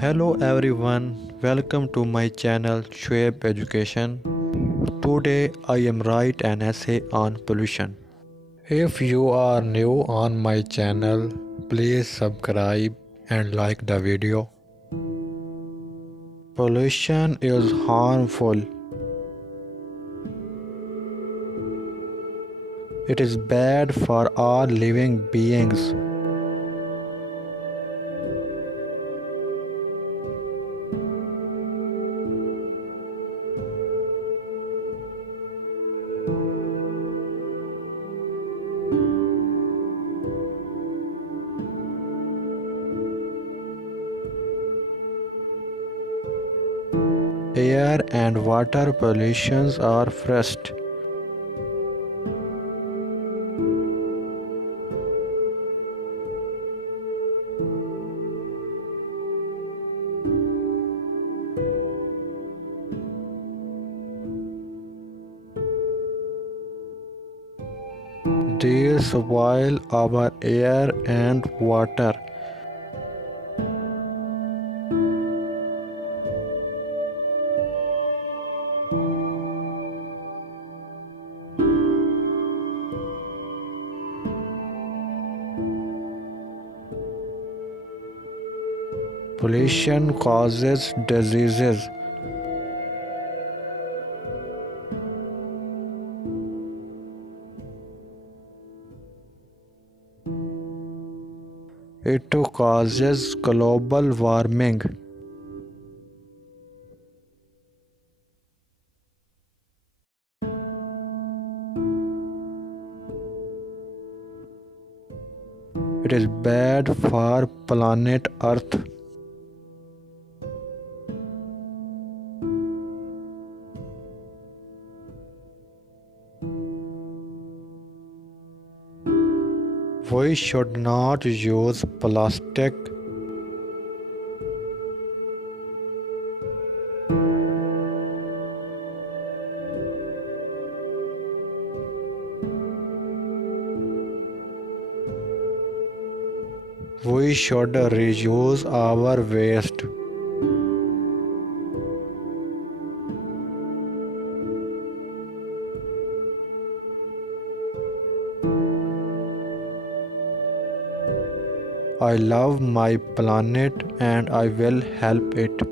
Hello everyone, welcome to my channel Shoaib Education. Today I am write an essay on pollution. If you are new on my channel, please subscribe and like the video. Pollution is harmful. It is bad for all living beings. Air and water pollutions are first. These spoil our air and water. Pollution causes diseases. It causes global warming. It is bad for planet Earth. We should not use plastic. We should reuse our waste. I love my planet and I will help it.